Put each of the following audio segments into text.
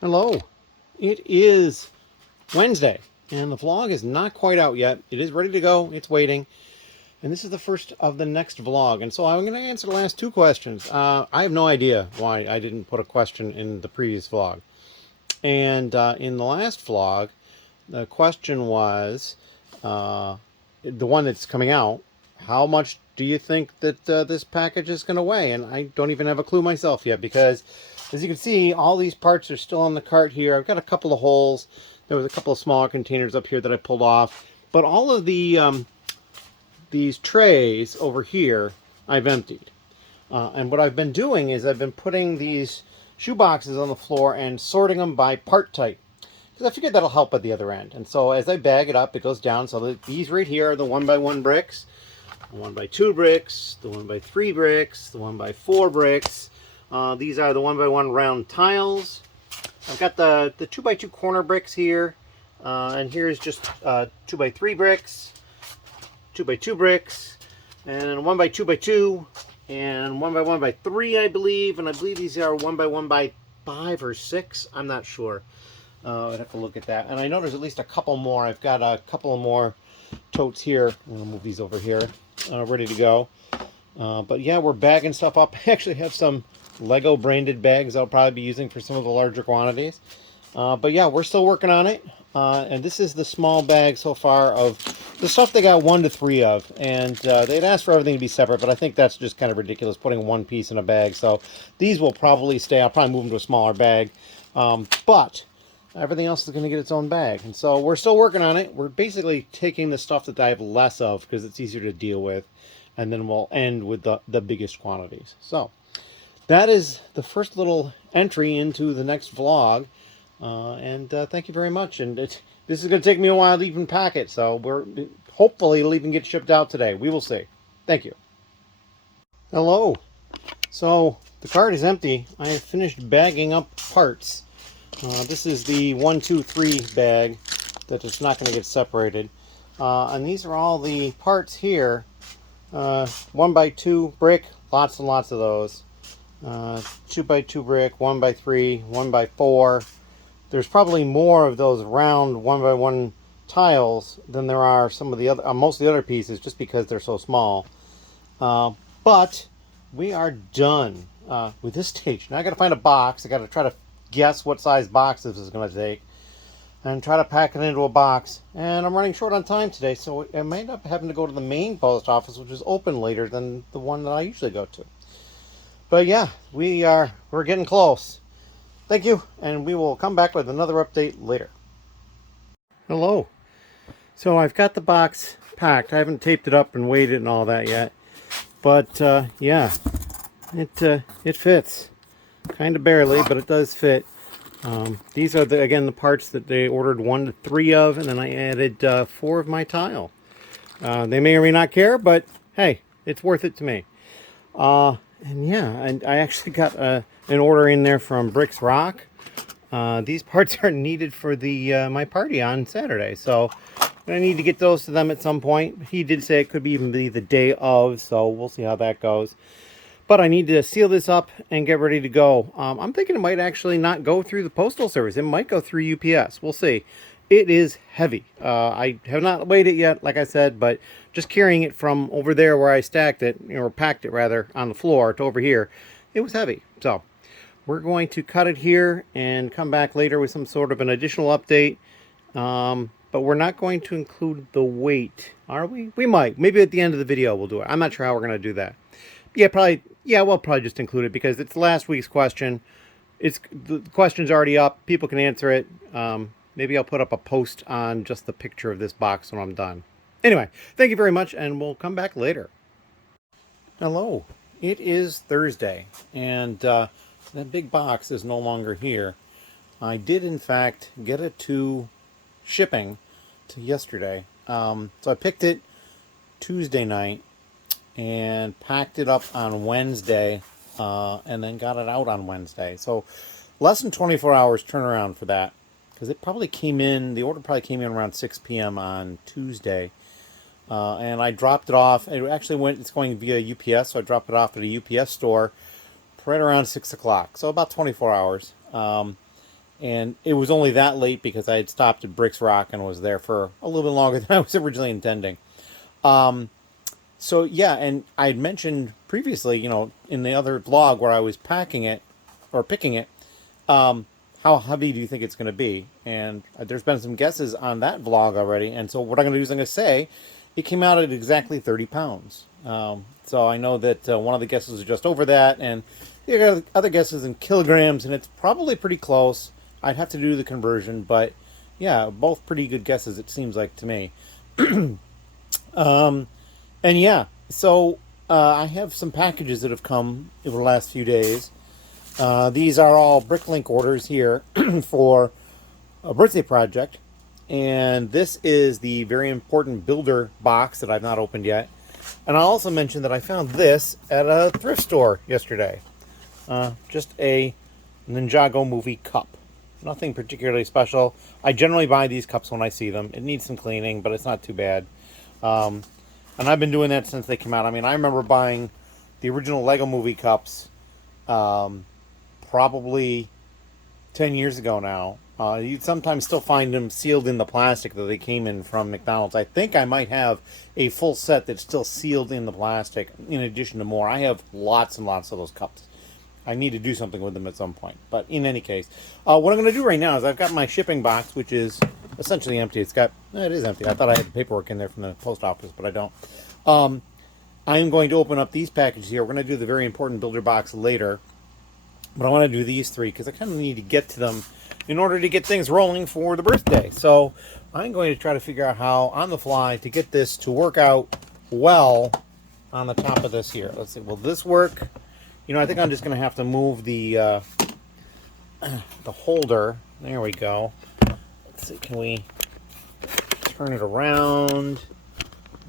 Hello. It is Wednesday, and the vlog is not quite out yet. It is ready to go. It's waiting. And this is the first of the next vlog. And so I'm going to answer the last two questions. I have no idea why I didn't put a question in the previous vlog. And in the last vlog, the question was, the one that's coming out, how much do you think that this package is going to weigh? And I don't even have a clue myself yet, because as you can see, all these parts are still on the cart here. I've got a couple of holes. There was a couple of smaller containers up here that I pulled off. But all of the these trays over here, I've emptied. And what I've been doing is I've been putting these shoe boxes on the floor and sorting them by part type, because I figured that'll help at the other end. And so as I bag it up, it goes down. So these right here are the 1x1 bricks, the 1x2 bricks, the 1x3 bricks, the 1x4 bricks. These are the 1x1 round tiles. I've got the 2x2 corner bricks here, and here's just 2x3 bricks, 2x2 bricks, and 1x2x2, and 1x1x3, I believe. And I believe these are 1x1x5 or 6. I'm not sure. I'd have to look at that. And I know there's at least a couple more. I've got a couple of more totes here. I'm going to move these over here, ready to go. But yeah, we're bagging stuff up. I actually have some Lego branded bags I'll probably be using for some of the larger quantities. But yeah, we're still working on it. And this is the small bag so far of the stuff they got 1 to 3 of. And they'd asked for everything to be separate, but I think that's just kind of ridiculous, putting one piece in a bag. So these will probably stay. I'll probably move them to a smaller bag. But everything else is going to get its own bag. And so we're still working on it. We're basically taking the stuff that I have less of because it's easier to deal with. And then we'll end with the biggest quantities. So that is the first little entry into the next vlog. And thank you very much. And this is going to take me a while to even pack it. So hopefully it'll even get shipped out today. We will see. Thank you. Hello. So the cart is empty. I have finished bagging up parts. This is the 1, 2, 3 bag that is not going to get separated. And these are all the parts here. 1x2 brick, lots and lots of those. 2x2 brick, 1x3, 1x4. There's probably more of those round 1x1 tiles than there are some of the other, most of the other pieces, just because they're so small. But we are done with this stage. Now I got to find a box. I got to try to guess what size box this is going to take and try to pack it into a box. And I'm running short on time today, so I may end up having to go to the main post office, which is open later than the one that I usually go to. But yeah, we're getting close. Thank you, and we will come back with another update later. Hello. So I've got the box packed. I haven't taped it up and weighed it and all that yet. But yeah, it fits. Kind of barely, but it does fit. These are, again, the parts that they ordered 1 to 3 of, and then I added 4 of my tile. They may or may not care, but hey, it's worth it to me. And yeah, and I actually got an order in there from Bricks Rock. These parts are needed for the my party on Saturday, so I need to get those to them at some point. He did say it could even be the day of, so we'll see how that goes. But I need to seal this up and get ready to go. I'm thinking it might actually not go through the Postal Service. It might go through UPS. We'll see. It is heavy. I have not weighed it yet, like I said, but just carrying it from over there where I stacked it, or packed it rather, on the floor to over here, it was heavy. So we're going to cut it here and come back later with some sort of an additional update. But we're not going to include the weight, are we? We might. Maybe at the end of the video we'll do it. I'm not sure how we're going to do that. Yeah, probably. Yeah, we'll probably just include it because it's last week's question. The question's already up. People can answer it. Maybe I'll put up a post on just the picture of this box when I'm done. Anyway, thank you very much, and we'll come back later. Hello. It is Thursday, and that big box is no longer here. I did, in fact, get it to shipping to yesterday. So I picked it Tuesday night and packed it up on Wednesday, and then got it out on Wednesday. So less than 24 hours turnaround for that, because it probably came in, the order probably came in around 6 p.m. on Tuesday. And I dropped it off. It actually it's going via UPS, so I dropped it off at a UPS store right around 6 o'clock. So about 24 hours. And it was only that late because I had stopped at Bricks Rock and was there for a little bit longer than I was originally intending. So yeah, and I had mentioned previously, in the other vlog where I was packing it or picking it, how heavy do you think it's going to be? And there's been some guesses on that vlog already. And so what I'm going to do is I'm going to say it came out at exactly 30 pounds. So I know that one of the guesses is just over that, and the other guesses in kilograms, and it's probably pretty close. I'd have to do the conversion, but yeah, both pretty good guesses, it seems like to me. And yeah, so I have some packages that have come over the last few days. These are all Bricklink orders here for a birthday project. And this is the very important builder box that I've not opened yet. And I'll also mention that I found this at a thrift store yesterday. Just a Ninjago movie cup. Nothing particularly special. I generally buy these cups when I see them. It needs some cleaning, but it's not too bad. And I've been doing that since they came out. I mean, I remember buying the original Lego movie cups probably 10 years ago now. You'd sometimes still find them sealed in the plastic that they came in from McDonald's. I think I might have a full set that's still sealed in the plastic in addition to more. I have lots and lots of those cups. I need to do something with them at some point. But in any case, what I'm going to do right now is I've got my shipping box, which is essentially empty. It is empty. I thought I had the paperwork in there from the post office, but I don't. I'm going to open up these packages here. We're going to do the very important builder box later. But I want to do these three because I kind of need to get to them in order to get things rolling for the birthday. So I'm going to try to figure out how, on the fly, to get this to work out well on the top of this here. Let's see. Will this work? I think I'm just going to have to move the holder. There we go. Let's see. Can we turn it around?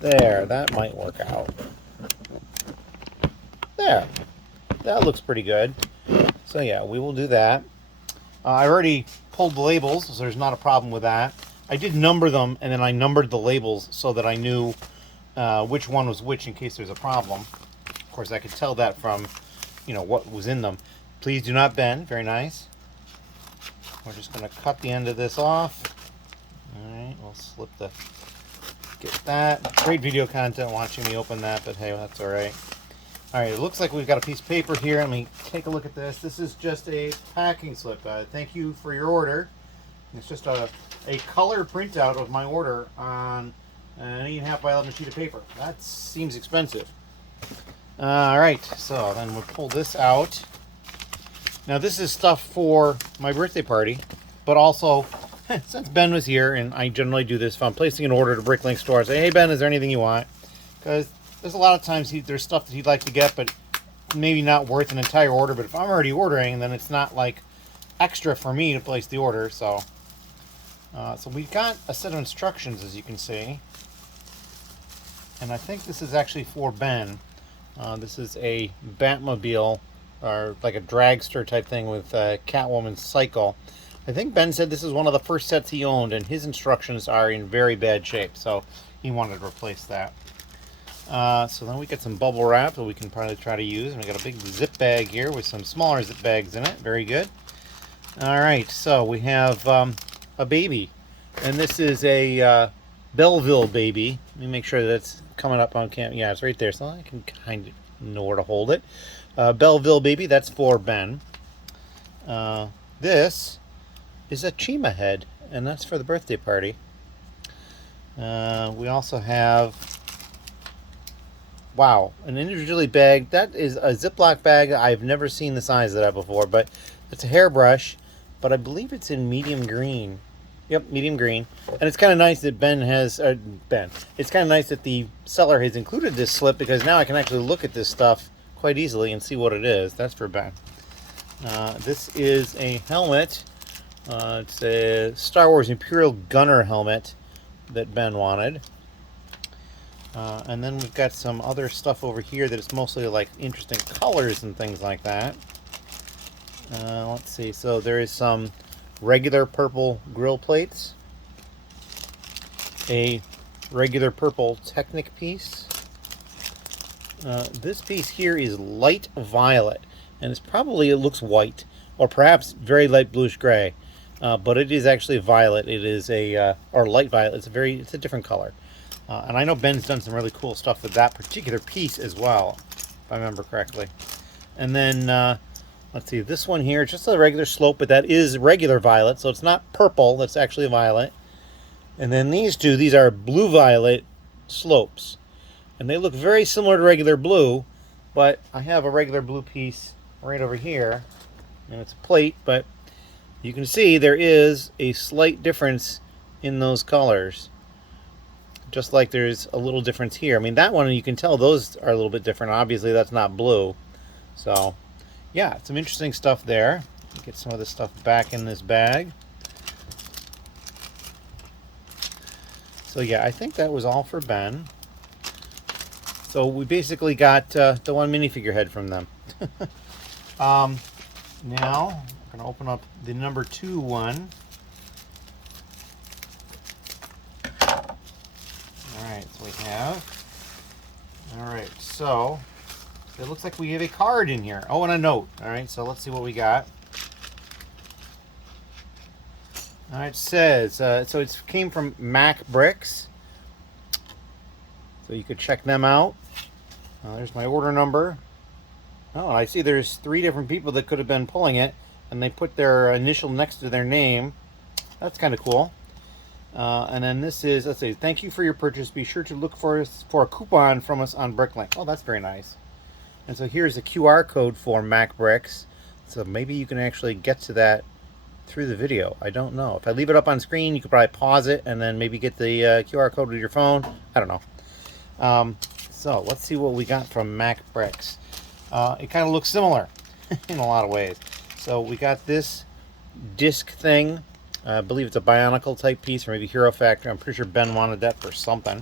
There. That might work out. There. That looks pretty good. So yeah, we will do that. I already pulled the labels, so there's not a problem with that. I did number them, and then I numbered the labels so that I knew which one was which in case there's a problem. Of course, I could tell that from, what was in them. Please do not bend. Very nice. We're just going to cut the end of this off. All right, we'll get that. Great video content watching me open that, but hey, that's all right. All right, it looks like we've got a piece of paper here. Let me take a look at this. This is just a packing slip. Thank you for your order. It's just a color printout of my order on an 8.5 by 11 sheet of paper. That seems expensive. All right, so then we'll pull this out. Now this is stuff for my birthday party, but also since Ben was here, and I generally do this if I'm placing an order to Bricklink store, I say, hey Ben, is there anything you want? Because there's a lot of times there's stuff that he'd like to get, but maybe not worth an entire order. But if I'm already ordering, then it's not like extra for me to place the order. So we've got a set of instructions, as you can see. And I think this is actually for Ben. This is a Batmobile, or like a dragster type thing with Catwoman's cycle. I think Ben said this is one of the first sets he owned, and his instructions are in very bad shape. So he wanted to replace that. So then we get some bubble wrap that we can probably try to use. And we got a big zip bag here with some smaller zip bags in it. Very good. All right, so we have a baby. And this is a Belleville baby. Let me make sure that's coming up on camera. Yeah, it's right there, so I can kind of know where to hold it. Belleville baby, that's for Ben. This is a Chima head, and that's for the birthday party. We also have... Wow, an individually bagged, that is a Ziploc bag. I've never seen the size of that before, but it's a hairbrush, but I believe it's in medium green. Yep, medium green. And it's kind of nice that it's kind of nice that the seller has included this slip, because now I can actually look at this stuff quite easily and see what it is. That's for Ben. This is a helmet. It's a Star Wars Imperial Gunner helmet that Ben wanted. And then we've got some other stuff over here that is mostly like interesting colors and things like that. Let's see. So there is some regular purple grill plates, a regular purple Technic piece. This piece here is light violet, and it looks white, or perhaps very light bluish gray. but it is actually violet. It is a or light violet. It's a different color. And I know Ben's done some really cool stuff with that particular piece as well, if I remember correctly. And then let's see, this one here, just a regular slope, but that is regular violet, so it's not purple. That's actually violet. And then these are blue violet slopes, and they look very similar to regular blue, but I have a regular blue piece right over here, and it's a plate, but you can see there is a slight difference in those colors, just like there's a little difference here. I mean, that one, you can tell those are a little bit different. Obviously that's not blue. So yeah, some interesting stuff there. Get some of this stuff back in this bag. So yeah, I think that was all for Ben. So we basically got the one minifigure head from them. Now I'm going to open up the number 2 one. Alright, so we have. Alright, so it looks like we have a card in here. Oh, and a note. Alright, so let's see what we got. Alright, it says, so it came from Mac Bricks. So you could check them out. There's my order number. Oh, I see there's 3 different people that could have been pulling it, and they put their initial next to their name. That's kind of cool. And then this is, let's see, thank you for your purchase. Be sure to look for a coupon from us on Bricklink. Oh, that's very nice. And so here's a QR code for Mac Bricks. So maybe you can actually get to that through the video. I don't know. If I leave it up on screen, you could probably pause it and then maybe get the QR code with your phone. I don't know. So let's see what we got from Mac Bricks. It kind of looks similar in a lot of ways. So we got this disc thing. I believe it's a Bionicle type piece, or maybe Hero Factory. I'm pretty sure Ben wanted that for something.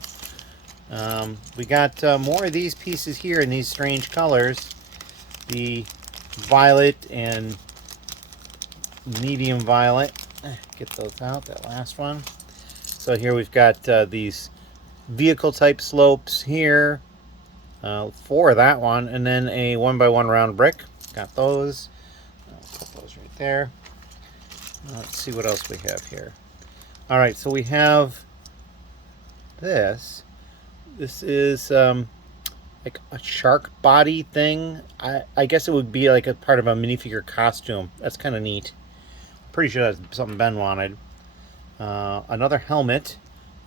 We got more of these pieces here in these strange colors. The violet and medium violet. Get those out, that last one. So here we've got these vehicle type slopes here. 4 of that one, and then a 1x1 round brick. Got those. I'll put those right there. Let's see what else we have here. All right, so we have this. This is like a shark body thing. I guess it would be like a part of a minifigure costume. That's kind of neat. Pretty sure that's something Ben wanted. Another helmet.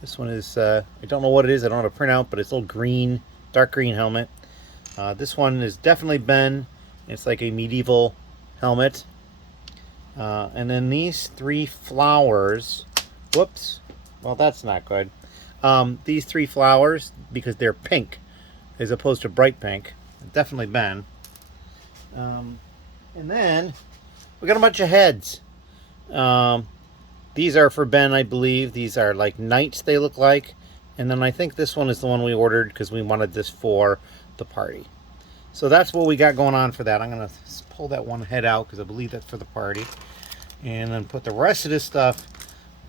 This one is, I don't know what it is. I don't have a printout, but it's a little green, dark green helmet. This one is definitely Ben. It's like a medieval helmet. And then these 3 flowers. Whoops. Well, that's not good. These 3 flowers, because they're pink as opposed to bright pink. Definitely Ben. And then we got a bunch of heads. These are for Ben, I believe. These are like knights, they look like. And then I think this one is the one we ordered because we wanted this for the party. So that's what we got going on for that. I'm going to pull that one head out because I believe that's for the party. And then put the rest of this stuff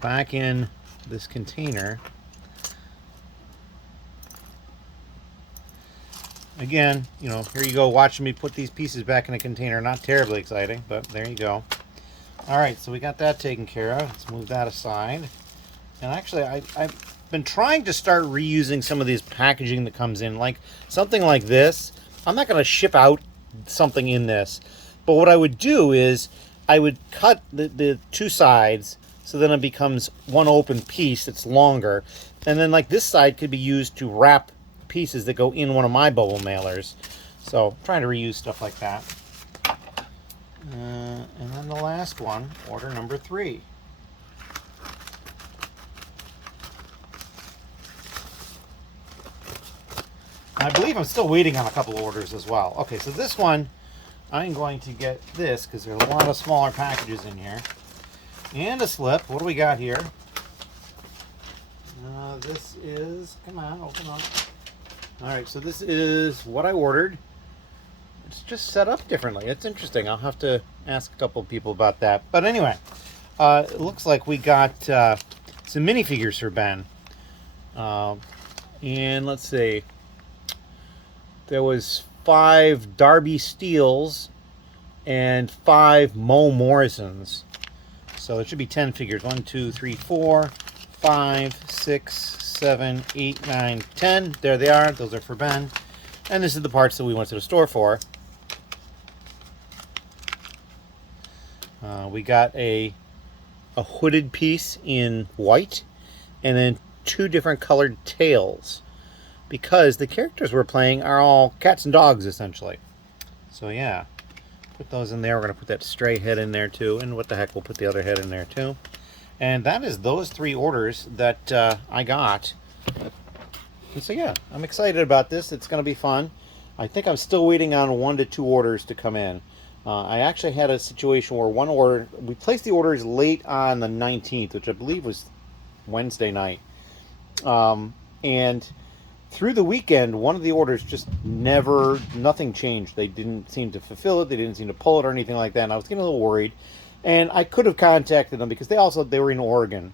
back in this container. Again, you know, here you go watching me put these pieces back in a container. Not terribly exciting, but there you go. All right, so we got that taken care of. Let's move that aside. And actually, I've been trying to start reusing some of these packaging that comes in, like something like this. I'm not going to ship out something in this, but what I would do is I would cut the 2 sides so then it becomes one open piece that's longer, and then like this side could be used to wrap pieces that go in one of my bubble mailers. So I'm trying to reuse stuff like that. And then the last one, order number 3. I believe I'm still waiting on a couple of orders as well. Okay, so this one, I'm going to get this because there's a lot of smaller packages in here. And a slip. What do we got here? This is, come on, open up. All right, so this is what I ordered. It's just set up differently. It's interesting. I'll have to ask a couple of people about that. But anyway, it looks like we got some minifigures for Ben. And let's see. There was 5 Darby Steels and 5 Mo Morrisons. So it should be 10 figures. 1, 2, 3, 4, 5, 6, 7, 8, 9, 10. There they are. Those are for Ben. And this is the parts that we went to the store for. We got a hooded piece in white, and then 2 different colored tails, because the characters we're playing are all cats and dogs essentially. So yeah, put those in there. We're going to put that stray head in there too, and what the heck, we'll put the other head in there too. And that is those 3 orders that I got. And so yeah, I'm excited about this. It's going to be fun. I think I'm still waiting on 1 to 2 orders to come in. I actually had a situation where one order, we placed the orders late on the 19th, which I believe was Wednesday night. And through the weekend, one of the orders just nothing changed. They didn't seem to fulfill it. They didn't seem to pull it or anything like that. And I was getting a little worried. And I could have contacted them because they were in Oregon.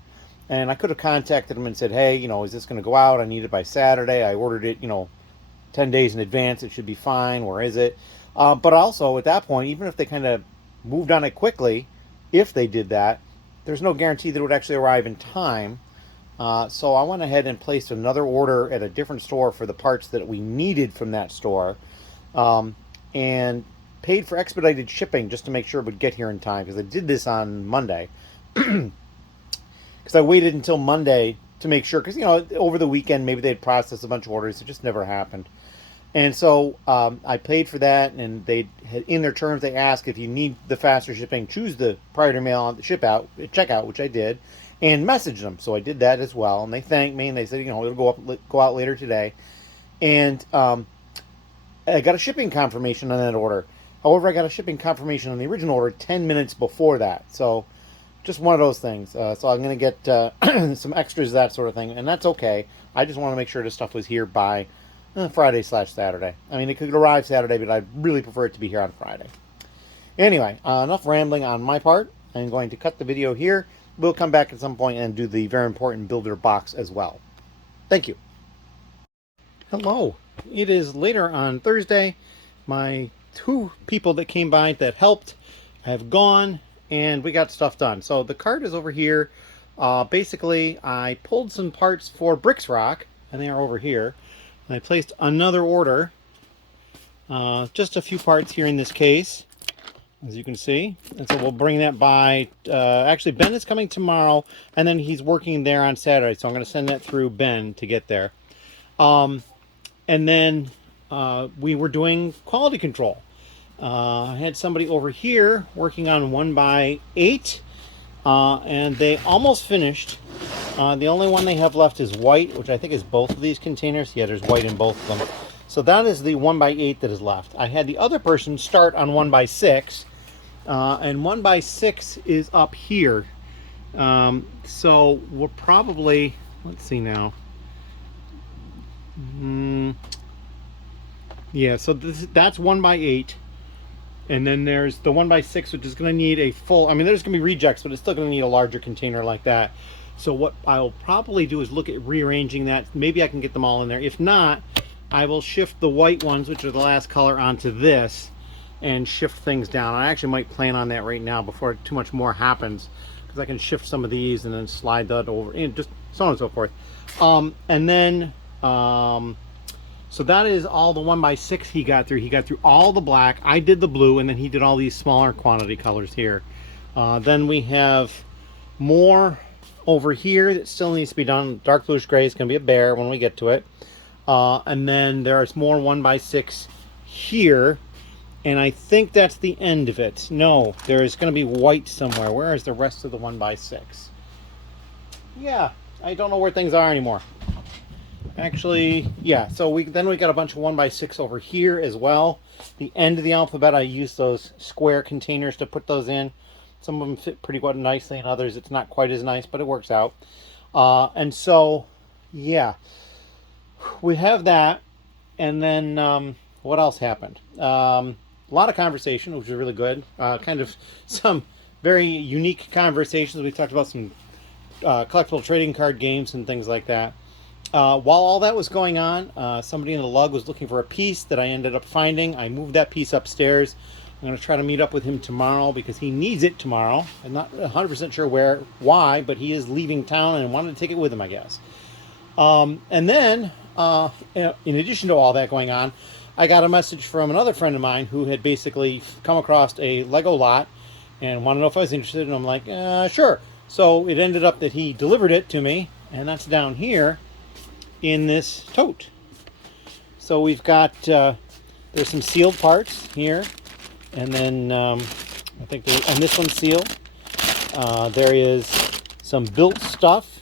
And I could have contacted them and said, hey, is this going to go out? I need it by Saturday. I ordered it, 10 days in advance. It should be fine. Where is it? But also, at that point, even if they kind of moved on it quickly, if they did that, there's no guarantee that it would actually arrive in time. So I went ahead and placed another order at a different store for the parts that we needed from that store, and paid for expedited shipping just to make sure it would get here in time, because I did this on Monday. Because I waited until Monday to make sure, because, over the weekend, maybe they'd processed a bunch of orders. It just never happened. And so I paid for that, and they had, in their terms, they asked if you need the faster shipping, choose the priority mail on the checkout, which I did, and messaged them. So I did that as well, and they thanked me, and they said, it'll go out later today. And I got a shipping confirmation on that order. However, I got a shipping confirmation on the original order 10 minutes before that. So just one of those things. So I'm going to get some extras, that sort of thing, and that's okay. I just want to make sure this stuff was here by Friday/Saturday. I mean, it could arrive Saturday, but I'd really prefer it to be here on Friday. Anyway, enough rambling on my part. I'm going to cut the video here. We'll come back at some point and do the very important builder box as well. Thank you. Hello. It is later on Thursday. My 2 people that came by that helped have gone, and we got stuff done. So the cart is over here. Basically, I pulled some parts for Bricks Rock, and they are over here. And I placed another order, just a few parts here in this case, as you can see. And so we'll bring that by, actually Ben is coming tomorrow, and then he's working there on Saturday, so I'm going to send that through Ben to get there. And then we were doing quality control. I had somebody over here working on 1x8, and they almost finished. The only one they have left is white, which I think is both of these containers. Yeah, there's white in both of them. So that is the 1x8 that is left. I had the other person start on 1x6, and 1x6 is up here. So we'll probably, let's see now. Yeah, so that's 1x8. And then there's the 1x6, which is going to need a full, I mean, there's going to be rejects, but it's still going to need a larger container like that. So what I'll probably do is look at rearranging that. Maybe I can get them all in there. If not, I will shift the white ones, which are the last color, onto this and shift things down. I actually might plan on that right now before too much more happens, because I can shift some of these and then slide that over, and just so on and so forth. And then, so that is all the 1x6 he got through. He got through all the black. I did the blue, and then he did all these smaller quantity colors here. Then we have more over here that still needs to be done. Dark bluish gray is going to be a bear when we get to it. And then there's more 1x6 here, and I think that's the end of it. No, there is going to be white somewhere. Where is the rest of the 1x6? Yeah, I don't know where things are anymore. Actually, yeah, so we got a bunch of 1x6 over here as well. The end of the alphabet, I used those square containers to put those in. Some of them fit pretty quite nicely, and others it's not quite as nice, but it works out. And so, yeah, we have that. And then what else happened? A lot of conversation, which was really good. Kind of some very unique conversations. We talked about some collectible trading card games and things like that. While all that was going on, somebody in the lug was looking for a piece that I ended up finding. I moved that piece upstairs. I'm going to try to meet up with him tomorrow because he needs it tomorrow. I'm not 100% sure why, but he is leaving town and wanted to take it with him, I guess. And then, in addition to all that going on, I got a message from another friend of mine who had basically come across a Lego lot and wanted to know if I was interested. And I'm like, sure. So it ended up that he delivered it to me, and that's down here in this tote. So we've got, there's some sealed parts here. And then I think and this one's sealed. There is some built stuff,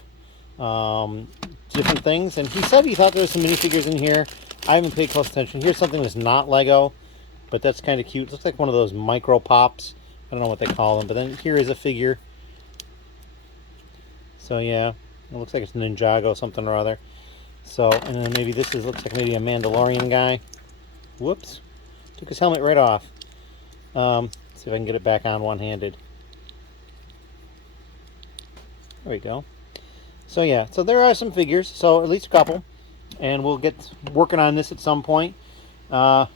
different things. And he said he thought there was some minifigures in here. I haven't paid close attention. Here's something that's not Lego, but that's kind of cute. It looks like one of those micro pops. I don't know what they call them. But then here is a figure. So yeah, it looks like it's Ninjago something or other. So, and then maybe this looks like maybe a Mandalorian guy. Whoops, took his helmet right off. See if I can get it back on one-handed. There we go. So yeah, so there are some figures, so at least a couple, and we'll get working on this at some point. Not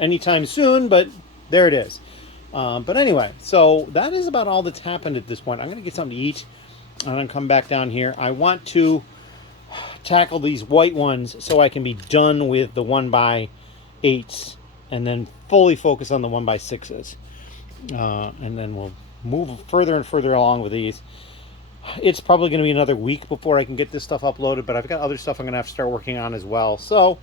anytime soon, but there it is. But anyway, so that is about all that's happened at this point. I'm going to get something to eat, and I'm going to come back down here. I want to tackle these white ones so I can be done with the 1x8s and then fully focus on the 1x6s. And then we'll move further and further along with these. It's probably going to be another week before I can get this stuff uploaded, but I've got other stuff I'm going to have to start working on as well. So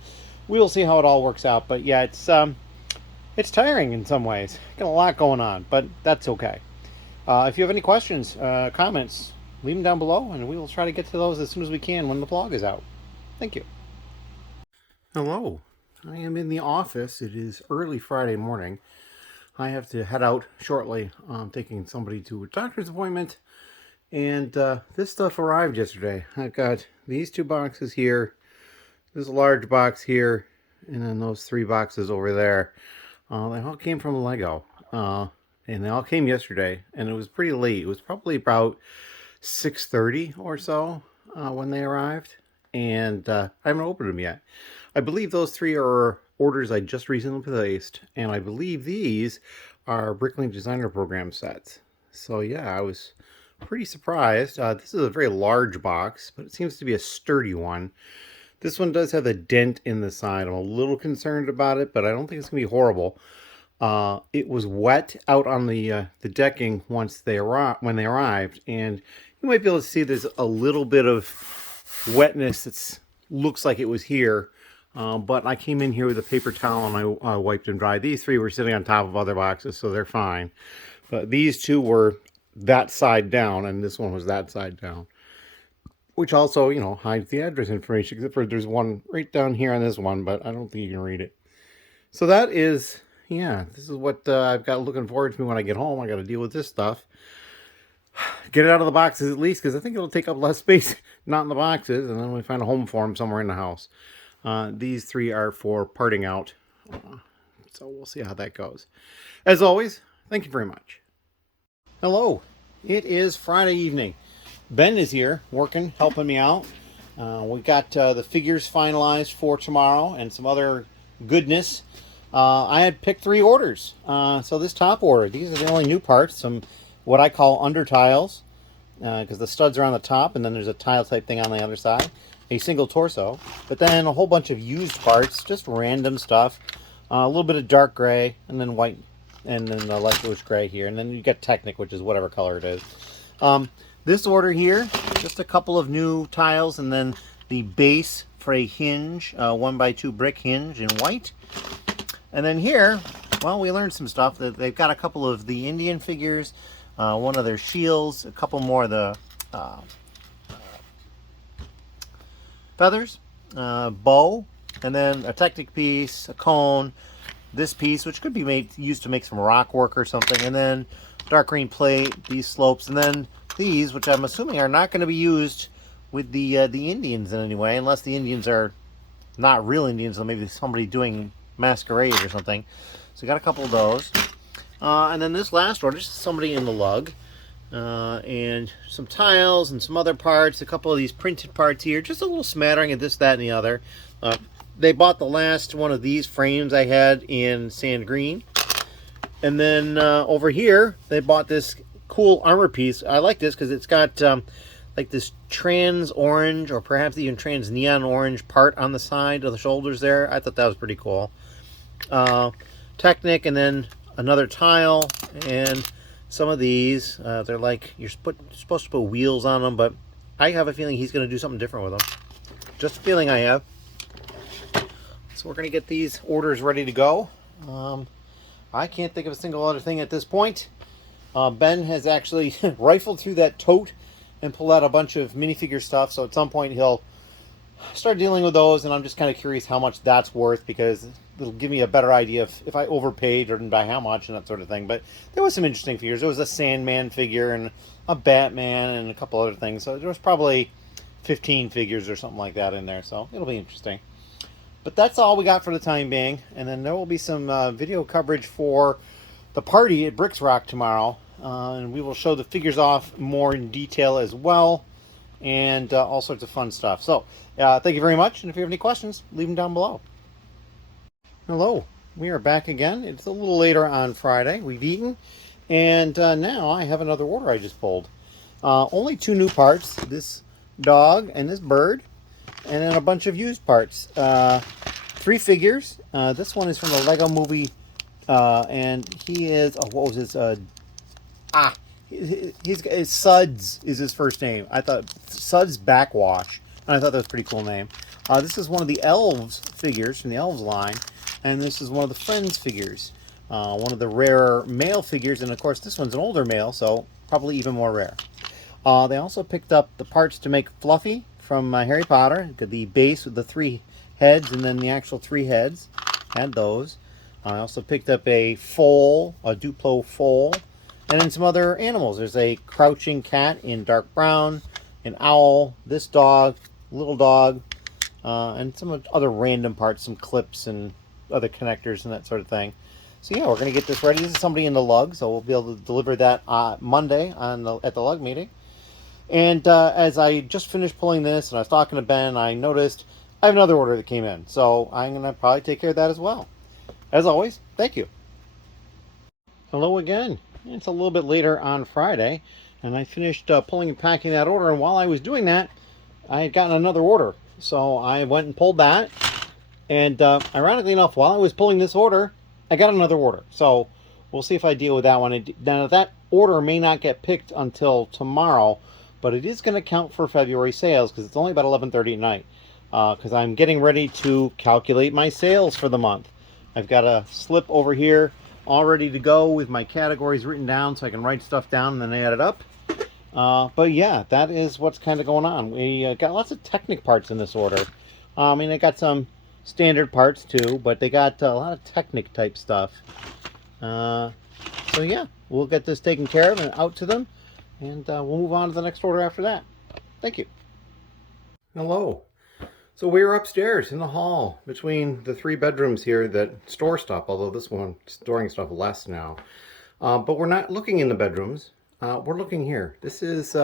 we will see how it all works out. But yeah, it's tiring in some ways. Got a lot going on, but that's okay. If you have any questions, comments, leave them down below, and we will try to get to those as soon as we can when the vlog is out. Thank you. Hello. I am in the office. It is early Friday morning. I have to head out shortly. I'm taking somebody to a doctor's appointment. And this stuff arrived yesterday. I've got these 2 boxes here, this large box here, and then those 3 boxes over there. They all came from Lego. And they all came yesterday. And it was pretty late. It was probably about 6:30 or so when they arrived. And I haven't opened them yet. I believe those 3 are orders I just recently placed, and I believe these are Bricklink Designer Program sets. So yeah, I was pretty surprised. This is a very large box, but it seems to be a sturdy one. This one does have a dent in the side. I'm a little concerned about it, but I don't think it's going to be horrible. It was wet out on the decking when they arrived, and you might be able to see there's a little bit of wetness that looks like it was here. But I came in here with a paper towel and I wiped and dried. These 3 were sitting on top of other boxes, so they're fine. But these 2 were that side down, and this one was that side down. Which also, you know, hides the address information, except for there's one right down here on this one, but I don't think you can read it. So that is, yeah, this is what I've got looking forward to me when I get home. I got to deal with this stuff. Get it out of the boxes at least, because I think it'll take up less space not in the boxes, and then we find a home for them somewhere in the house. These 3 are for parting out, so we'll see how that goes. As always, thank you very much. Hello, it is Friday evening. Ben is here working, helping me out. We got the figures finalized for tomorrow and some other goodness. I had picked 3 orders. So this top order, these are the only new parts, some what I call under tiles, because the studs are on the top and then there's a tile type thing on the other side. A single torso, but then a whole bunch of used parts, just random stuff. A little bit of dark gray, and then white, and then the light bluish gray here, and then you get Technic, which is whatever color it is. This order here, just a couple of new tiles, and then the base for a hinge, 1x2 brick hinge in white. And then here, well, we learned some stuff. That they've got a couple of the Indian figures, one of their shields, a couple more of the feathers, bow, and then a Technic piece, a cone, this piece, which could be used to make some rock work or something, and then dark green plate, these slopes, and then these, which I'm assuming are not going to be used with the Indians in any way, unless the Indians are not real Indians, so maybe somebody doing masquerade or something. So got a couple of those. And then this last order, just somebody in the lug. And some tiles and some other parts, a couple of these printed parts here, just a little smattering of this, that, and the other. They bought the last one of these frames I had in sand green, And then over here, they bought this cool armor piece. I like this because it's got like this trans orange, or perhaps even trans neon orange part on the side of the shoulders there. I thought that was pretty cool. Technic, and then another tile, and some of these, they're like, you're supposed to put wheels on them, but I have a feeling he's going to do something different with them. Just a feeling I have. So we're going to get these orders ready to go. I can't think of a single other thing at this point. Ben has actually rifled through that tote and pulled out a bunch of minifigure stuff, so at some point he'll start dealing with those, and I'm just kind of curious how much that's worth, because it'll give me a better idea of if I overpaid or by how much and that sort of thing. But there was some interesting figures. There was a Sandman figure and a Batman and a couple other things, so there was probably 15 figures or something like that in there, so it'll be interesting. But that's all we got for the time being, and then there will be some video coverage for the party at Bricks Rock tomorrow, and we will show the figures off more in detail as well, and all sorts of fun stuff. So thank you very much, and if you have any questions, leave them down below. Hello, we are back again. It's a little later on Friday. We've eaten, and now I have another order I just pulled. Only 2 new parts, this dog and this bird, and then a bunch of used parts. 3 figures. This one is from the Lego movie, and he is, what was his, he's Suds is his first name. I thought Suds Backwash, and I thought that was a pretty cool name. This is one of the Elves figures from the Elves line, and this is one of the Friends figures. One of the rarer male figures, and of course this one's an older male, so probably even more rare. They also picked up the parts to make Fluffy from Harry Potter. The base with the 3 heads, and then the actual 3 heads. Had those. I also picked up a foal, a Duplo foal, and then some other animals. There's a crouching cat in dark brown, an owl, this dog, little dog, and some other random parts, some clips and other connectors and that sort of thing. So yeah, we're going to get this ready. This is somebody in the lug, so we'll be able to deliver that Monday at the lug meeting. And as I just finished pulling this and I was talking to Ben, I noticed I have another order that came in. So I'm going to probably take care of that as well. As always, thank you. Hello again. It's a little bit later on Friday, and I finished pulling and packing that order, and while I was doing that, I had gotten another order. So I went and pulled that, and ironically enough, while I was pulling this order, I got another order. So we'll see if I deal with that one. Now, that order may not get picked until tomorrow, but it is going to count for February sales, because it's only about 11:30 at night, because I'm getting ready to calculate my sales for the month. I've got a slip over here all ready to go with my categories written down so I can write stuff down and then add it up. But yeah, that is what's kind of going on. We got lots of Technic parts in this order. I mean, they got some standard parts too, but they got a lot of Technic type stuff. So yeah, we'll get this taken care of and out to them, and we'll move on to the next order after that. Thank you. Hello. So we're upstairs in the hall between the 3 bedrooms here that store stuff, although this one's storing stuff less now. But we're not looking in the bedrooms. We're looking here. This is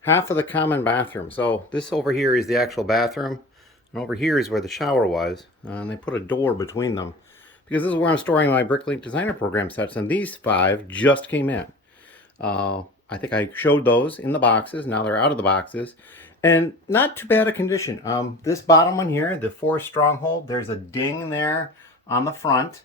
half of the common bathroom. So this over here is the actual bathroom, and over here is where the shower was. And they put a door between them, because this is where I'm storing my Bricklink designer program sets, and these 5 just came in. I think I showed those in the boxes. Now they're out of the boxes. And not too bad a condition. This bottom one here, the Forest Stronghold, there's a ding there on the front.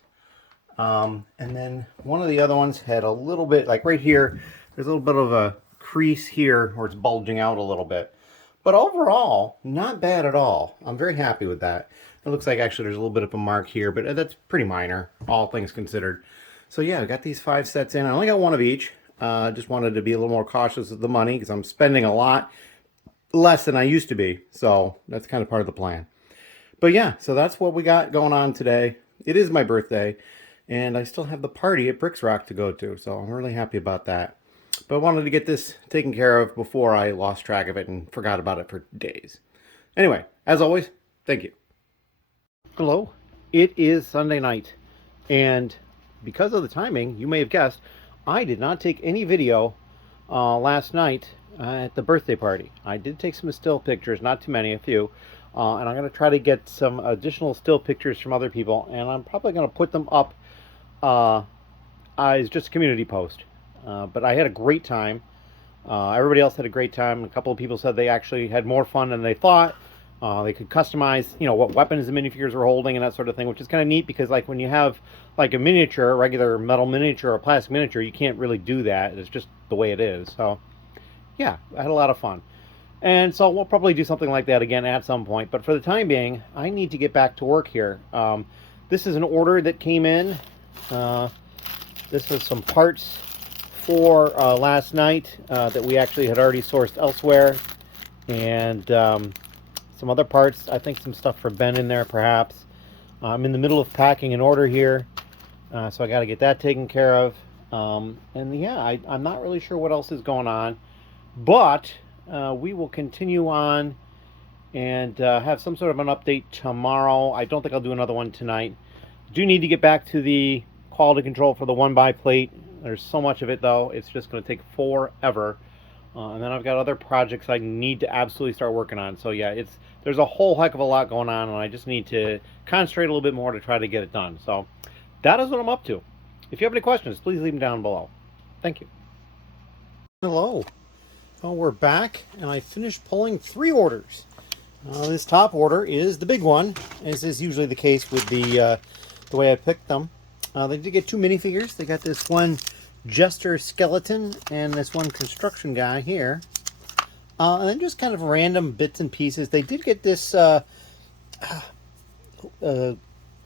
And then one of the other ones had a little bit, like right here, there's a little bit of a crease here where it's bulging out a little bit. But overall, not bad at all. I'm very happy with that. It looks like actually there's a little bit of a mark here, but that's pretty minor, all things considered. So yeah, I got these 5 sets in. I only got 1 of each. Just wanted to be a little more cautious with the money, because I'm spending a lot less than I used to be, so that's kind of part of the plan. But yeah, so that's what we got going on today. It is my birthday, and I still have the party at Bricks Rock to go to, so I'm really happy about that. But I wanted to get this taken care of before I lost track of it and forgot about it for days. Anyway, as always, thank you. Hello. It is Sunday night, and because of the timing, you may have guessed, I did not take any video last night at the birthday party. I did take some still pictures, not too many, a few, and I'm going to try to get some additional still pictures from other people, and I'm probably going to put them up is just a community post. But I had a great time. Everybody else had a great time. A couple of people said they actually had more fun than they thought. They could customize, what weapons the minifigures were holding and that sort of thing, which is kind of neat because, like, when you have like a miniature, a regular metal miniature or a plastic miniature, you can't really do that. It's just the way it is. So, yeah, I had a lot of fun. And so we'll probably do something like that again at some point. But for the time being, I need to get back to work here. This is an order that came in. This was some parts for last night that we actually had already sourced elsewhere. And some other parts, I think some stuff for Ben in there perhaps. I'm in the middle of packing an order here, so I got to get that taken care of. And yeah, I'm not really sure what else is going on, but we will continue on and have some sort of an update tomorrow. I don't think I'll do another one tonight. Do need to get back to the quality control for the 1x plate. There's so much of it though, it's just going to take forever. And then I've got other projects I need to absolutely start working on. So yeah, there's a whole heck of a lot going on, and I just need to concentrate a little bit more to try to get it done. So that is what I'm up to. If you have any questions, please leave them down below. Thank you. Hello. Well, we're back, and I finished pulling 3 orders. This top order is the big one, as is usually the case with the way I picked them. They did get 2 minifigures. They got this one Jester skeleton and this one construction guy here, and then just kind of random bits and pieces. They did get this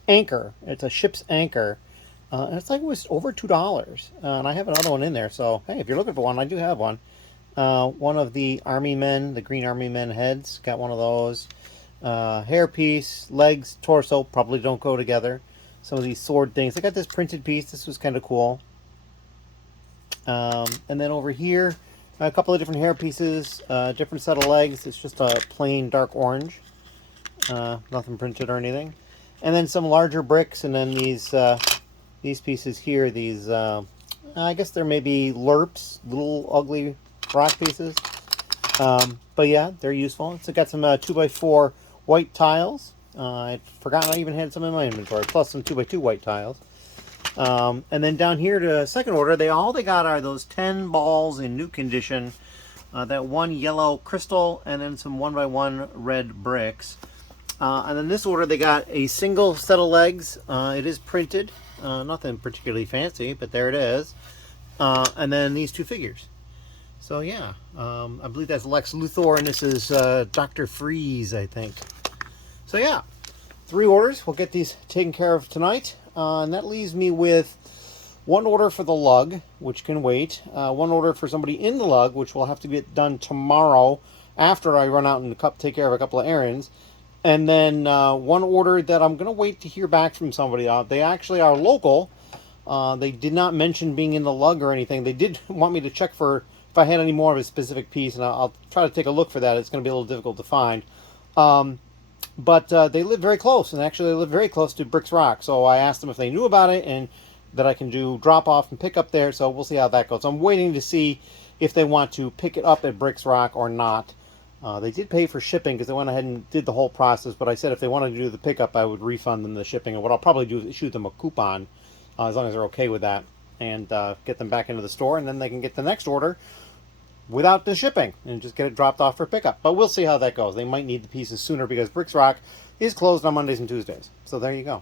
anchor. It's a ship's anchor, and it's like it was over $2, and I have another one in there, so hey, if you're looking for one, I do have one. One of the army men, the green army men heads, got one of those. Hair piece, legs, torso probably don't go together. Some of these sword things. I got this printed piece. This was kind of cool. And then over here, a couple of different hair pieces, different set of legs. It's just a plain dark orange, nothing printed or anything. And then some larger bricks, and then these pieces here. These I guess they're maybe lerps, little ugly rock pieces. But yeah, they're useful. So got some 2x4 white tiles. I'd forgotten I even had some in my inventory, plus some 2x2 white tiles. And then down here to second order, all they got are those 10 balls in new condition, that one yellow crystal, and then some 1x1 red bricks. And then this order, they got a single set of legs. It is printed, nothing particularly fancy, but there it is. And then these 2 figures. So yeah, I believe that's Lex Luthor, and this is Dr. Freeze, I think. So yeah, 3 orders. We'll get these taken care of tonight. And that leaves me with 1 order for the lug, which can wait. 1 order for somebody in the lug, which will have to get done tomorrow after I run out and take care of a couple of errands. And then 1 order that I'm going to wait to hear back from somebody. They actually are local. They did not mention being in the lug or anything. They did want me to check for if I had any more of a specific piece, and I'll try to take a look for that. It's going to be a little difficult to find. But they live very close, and actually they live very close to Bricks Rock. So I asked them if they knew about it and that I can do drop off and pick up there. So we'll see how that goes. I'm waiting to see if they want to pick it up at Bricks Rock or not. They did pay for shipping because they went ahead and did the whole process. But I said if they wanted to do the pickup, I would refund them the shipping. And what I'll probably do is shoot them a coupon, as long as they're okay with that, and get them back into the store. And then they can get the next order without the shipping and just get it dropped off for pickup. But we'll see how that goes. They might need the pieces sooner because Bricks Rock is closed on Mondays and Tuesdays. So there you go.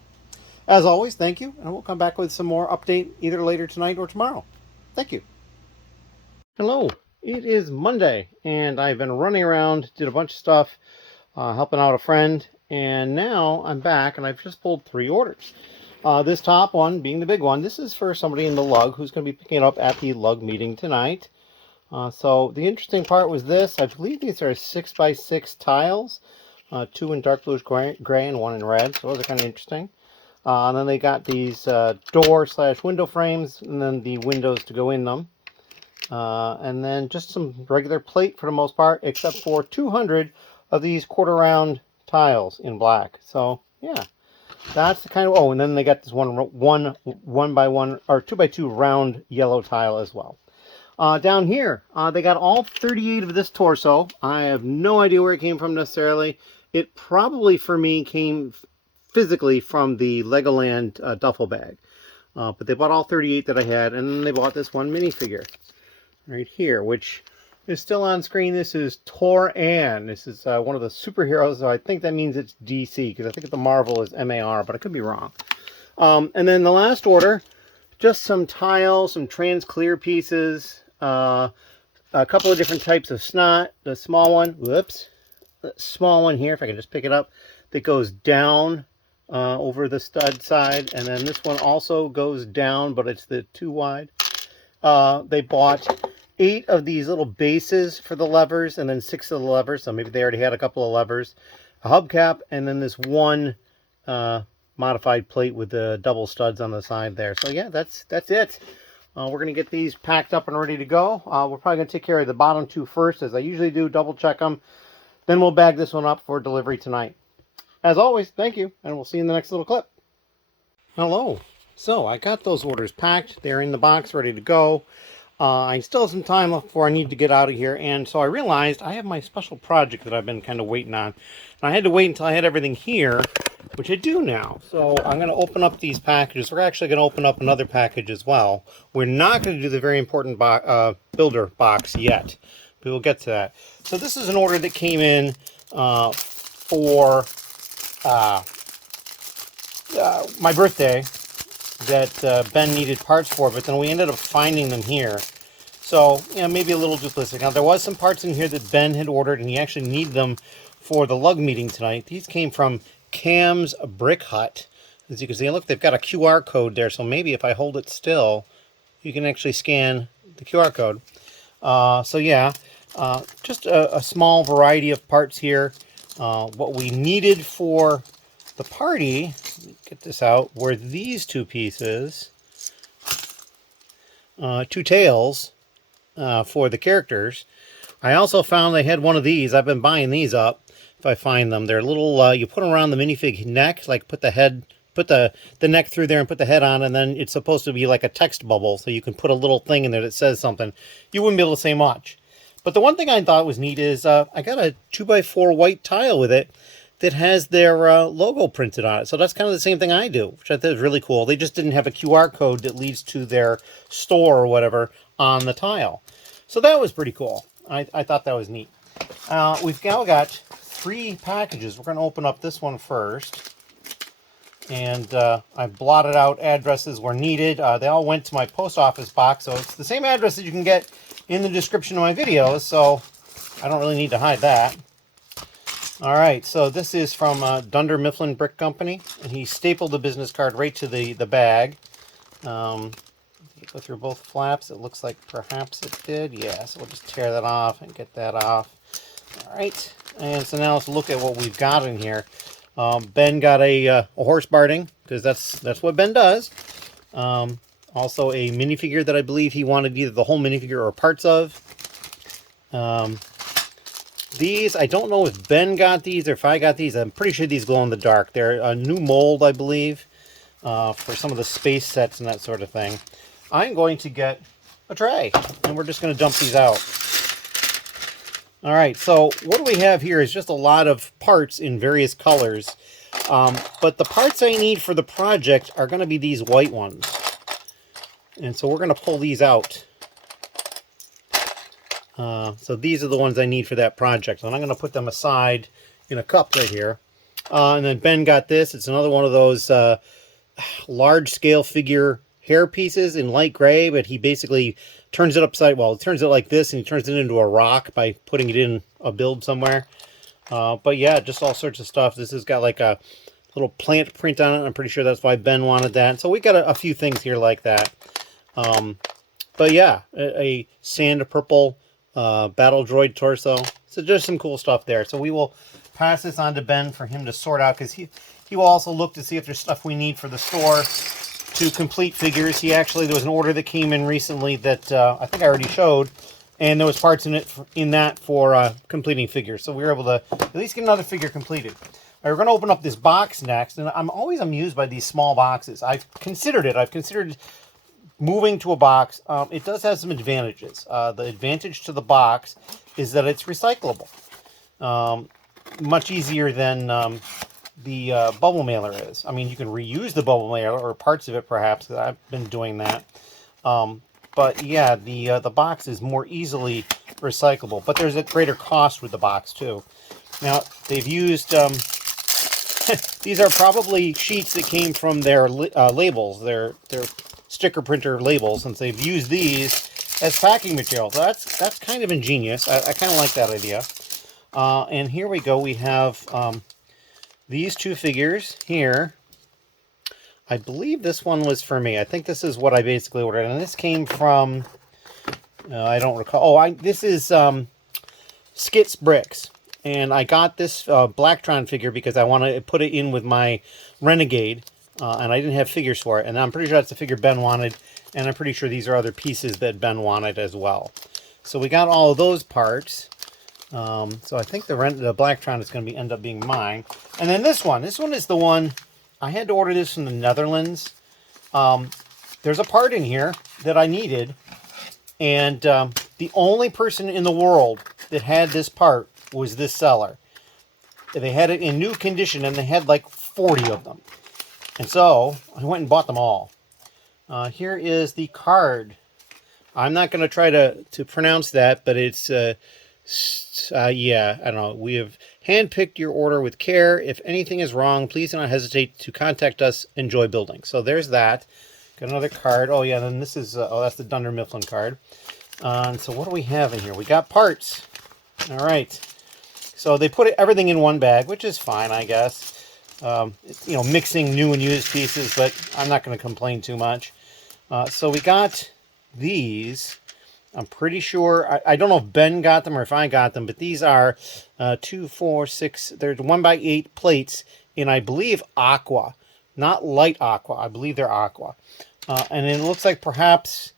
As always, thank you, and we'll come back with some more update either later tonight or tomorrow. Thank you. Hello. It is Monday, and I've been running around, did a bunch of stuff, helping out a friend, and now I'm back, and I've just pulled 3 orders. This top one being the big one, this is for somebody in the lug who's going to be picking it up at the lug meeting tonight. So the interesting part was this. I believe these are 6x6 tiles, 2 in dark bluish gray and 1 in red. So those are kind of interesting. And then they got these door/window frames, and then the windows to go in them. And then just some regular plate for the most part, except for 200 of these quarter-round tiles in black. So yeah, that's the kind of. Oh, and then they got this one by one or 2x2 round yellow tile as well. Down here, they got all 38 of this torso. I have no idea where it came from necessarily. It probably, for me, came physically from the Legoland duffel bag. But they bought all 38 that I had, and then they bought this one minifigure right here, which is still on screen. This is Tor-Ann. This is one of the superheroes, so I think that means it's DC, because I think the Marvel is MAR, but I could be wrong. And then the last order, just some tiles, some trans clear pieces, a couple of different types of snot. The small one, whoops, the small one here, if I can just pick it up, that goes down over the stud side, and then this one also goes down, but it's the too wide. They bought 8 of these little bases for the levers, and then 6 of the levers, so maybe they already had a couple of levers, a hubcap, and then this one modified plate with the double studs on the side there. So yeah, that's it. We're going to get these packed up and ready to go. We're probably going to take care of the bottom 2 first, as I usually do, double check them. Then we'll bag this one up for delivery tonight. As always, thank you, and we'll see you in the next little clip. Hello. So I got those orders packed. They're in the box, ready to go. I still have some time left before I need to get out of here, and so I realized I have my special project that I've been kind of waiting on. And I had to wait until I had everything here, which I do now. So I'm going to open up these packages. We're actually going to open up another package as well. We're not going to do the very important builder box yet, but we'll get to that. So this is an order that came in for my birthday that Ben needed parts for, but then we ended up finding them here. So, you know, maybe a little duplicity. Now, there was some parts in here that Ben had ordered, and he actually needed them for the lug meeting tonight. These came from Cam's Brick Hut. As you can see, look, they've got a QR code there, so maybe if I hold it still, you can actually scan the QR code. So yeah, just a small variety of parts here. What we needed for the party, let me get this out, were these 2 pieces, 2 tails for the characters. I also found they had one of these. I've been buying these up if I find them. They're little, you put them around the minifig neck, like put the head, put the neck through there and put the head on, and then it's supposed to be like a text bubble, so you can put a little thing in there that says something. You wouldn't be able to say much. But the one thing I thought was neat is I got a 2x4 white tile with it that has their logo printed on it. So that's kind of the same thing I do, which I thought was really cool. They just didn't have a QR code that leads to their store or whatever on the tile. So that was pretty cool. I thought that was neat. We've now got 3 packages. We're going to open up this one first. And I've blotted out addresses where needed. They all went to my post office box, so it's the same address that you can get in the description of my videos, so I don't really need to hide that. Alright, so this is from Dunder Mifflin Brick Company, and he stapled the business card right to the bag. Go through both flaps. It looks like perhaps it did. Yeah, so we'll just tear that off and get that off. Alright, and so now let's look at what we've got in here. Ben got a horse barding, because that's what Ben does. Also a minifigure that I believe he wanted either the whole minifigure or parts of. These, I don't know if Ben got these or if I got these. I'm pretty sure these glow in the dark. They're a new mold, I believe, for some of the space sets and that sort of thing. I'm going to get a tray, and we're just going to dump these out. Alright, so what do we have here is just a lot of parts in various colors. But the parts I need for the project are going to be these white ones. And so we're going to pull these out. So these are the ones I need for that project. And I'm going to put them aside in a cup right here. And then Ben got this. It's another one of those large-scale figure hair pieces in light gray, but he basically turns it upside, well, he turns it like this, and he turns it into a rock by putting it in a build somewhere. But yeah, just all sorts of stuff. This has got like a little plant print on it. I'm pretty sure that's why Ben wanted that. So we got a few things here like that. But yeah, a sand purple battle droid torso. So just some cool stuff there. So we will pass this on to Ben for him to sort out, because he will also look to see if there's stuff we need for the store to complete figures. There was an order that came in recently that I think I already showed, and there was parts in that for completing figures. So we were able to at least get another figure completed. We're going to open up this box next, and I'm always amused by these small boxes. I've considered moving to a box. It does have some advantages. The advantage to the box is that it's recyclable. Much easier than the bubble mailer is. I mean, you can reuse the bubble mailer or parts of it, perhaps. 'Cause I've been doing that. But yeah, the box is more easily recyclable. But there's a greater cost with the box too. Now they've used these are probably sheets that came from their labels, their sticker printer labels, since they've used these as packing material. So that's kind of ingenious. I kind of like that idea. And here we go. We have these two figures here. I believe this one was for me. I think this is what I basically ordered. And this came from, I don't recall. Oh, this is Skits Bricks. And I got this Blacktron figure because I want to put it in with my Renegade. And I didn't have figures for it. And I'm pretty sure that's the figure Ben wanted. And I'm pretty sure these are other pieces that Ben wanted as well. So we got all of those parts. So I think the Blacktron is going to end up being mine. And then this one. This one is the one... I had to order this from the Netherlands. There's a part in here that I needed. And the only person in the world that had this part was this seller. They had it in new condition, and they had like 40 of them. And so I went and bought them all. Here is the card. I'm not going to try to pronounce that, but it's... yeah, I don't know. We have handpicked your order with care. If anything is wrong, please do not hesitate to contact us. Enjoy building. So there's that. Got another card. Oh, yeah, then this is, oh, that's the Dunder Mifflin card. And so what do we have in here? We got parts. All right. So they put everything in one bag, which is fine, I guess. You know, mixing new and used pieces, but I'm not going to complain too much. So we got these. I'm pretty sure, I don't know if Ben got them or if I got them, but these are 2, 4, 6, they're 1x8 plates in, I believe, aqua. Not light aqua, I believe they're aqua. And it looks like perhaps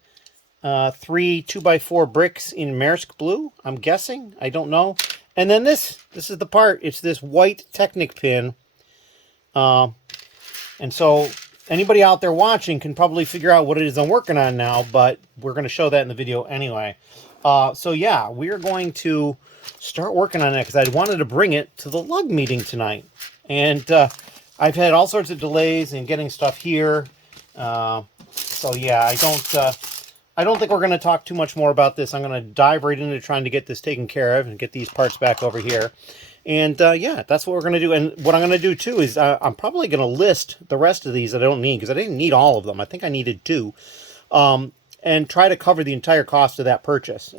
3 2x4 bricks in Maersk blue, I'm guessing. I don't know. And then this is the part. It's this white Technic pin. And so... anybody out there watching can probably figure out what it is I'm working on now, but we're going to show that in the video anyway. So yeah, we are going to start working on it because I wanted to bring it to the lug meeting tonight. And I've had all sorts of delays in getting stuff here. So yeah, I don't think we're going to talk too much more about this. I'm going to dive right into trying to get this taken care of and get these parts back over here. And yeah, that's what we're going to do. And what I'm going to do too is I'm probably going to list the rest of these that I don't need, because I didn't need all of them. I think I needed 2. And try to cover the entire cost of that purchase.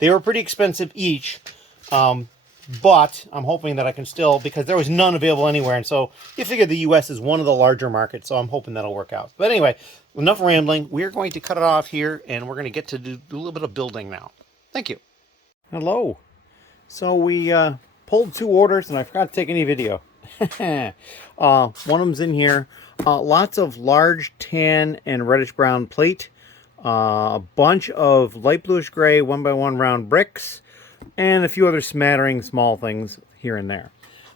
They were pretty expensive each. But I'm hoping that I can still, because there was none available anywhere. And so you figure the US is one of the larger markets. So I'm hoping that'll work out. But anyway, enough rambling. We're going to cut it off here, and we're going to get to do a little bit of building now. Thank you. Hello. So we pulled 2 orders, and I forgot to take any video. One of them's in here. Lots of large tan and reddish brown plate. A bunch of light bluish gray 1x1 round bricks. And a few other smattering small things here and there.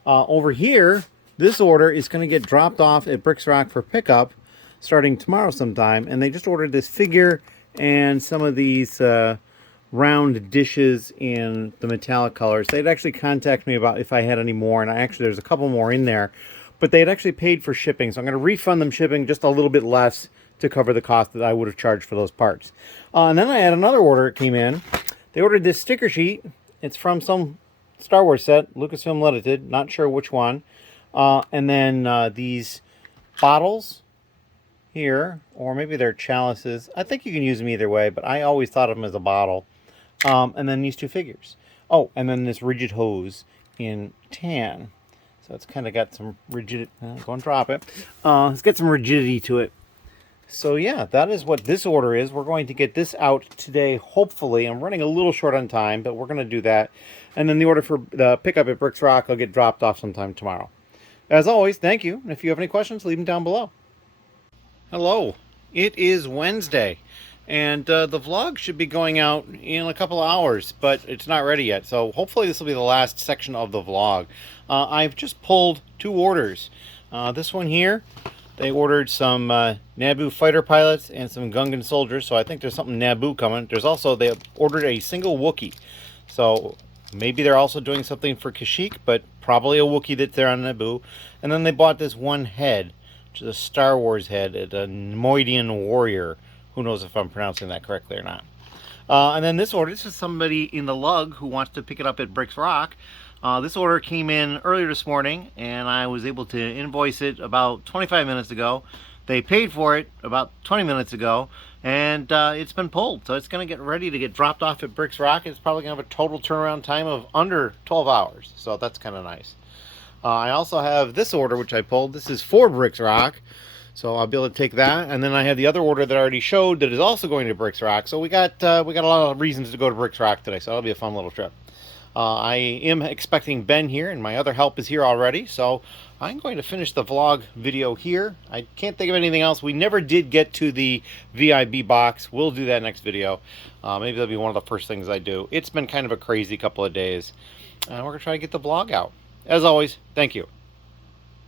Over here, this order is going to get dropped off at Bricks Rock for pickup starting tomorrow sometime. And they just ordered this figure and some of these round dishes in the metallic colors. They'd actually contact me about if I had any more, and there's a couple more in there, but they had actually paid for shipping, so I'm going to refund them shipping just a little bit less to cover the cost that I would have charged for those parts. And then I had another order that came in. They ordered this sticker sheet. It's from some Star Wars set, Lucasfilm Limited, not sure which one. And then these bottles here, or maybe they're chalices. I think you can use them either way, but I always thought of them as a bottle. And then these 2 figures. Oh, and then this rigid hose in tan. So it's kind of got some rigidity. Go and drop it. It's got some rigidity to it. So yeah, that is what this order is. We're going to get this out today, hopefully. I'm running a little short on time, but we're going to do that. And then the order for the pickup at Bricks Rock will get dropped off sometime tomorrow. As always, thank you. And if you have any questions, leave them down below. Hello. It is Wednesday. And the vlog should be going out in a couple of hours, but it's not ready yet. So hopefully this will be the last section of the vlog. I've just pulled 2 orders. This one here, they ordered some Naboo fighter pilots and some Gungan soldiers. So I think there's something Naboo coming. There's also, they ordered a single Wookiee. So Maybe they're also doing something for Kashyyyk, but probably a Wookiee that's there on Naboo. And then they bought this one head, which is a Star Wars head, a Neimoidian warrior. Who knows if I'm pronouncing that correctly or not. And then this order, this is somebody in the lug who wants to pick it up at Bricks Rock. This order came in earlier this morning, and I was able to invoice it about 25 minutes ago. They paid for it about 20 minutes ago, and it's been pulled. So it's going to get ready to get dropped off at Bricks Rock. It's probably going to have a total turnaround time of under 12 hours. So that's kind of nice. I also have this order, which I pulled. This is for Bricks Rock. So I'll be able to take that. And then I have the other order that I already showed that is also going to Bricks Rock. So we got a lot of reasons to go to Bricks Rock today. So that'll be a fun little trip. I am expecting Ben here, and my other help is here already, so I'm going to finish the vlog video here. I can't think of anything else. We never did get to the VIB box. We'll do that next video. Maybe that'll be one of the first things I do. It's been kind of a crazy couple of days, and we're going to try to get the vlog out. As always, thank you.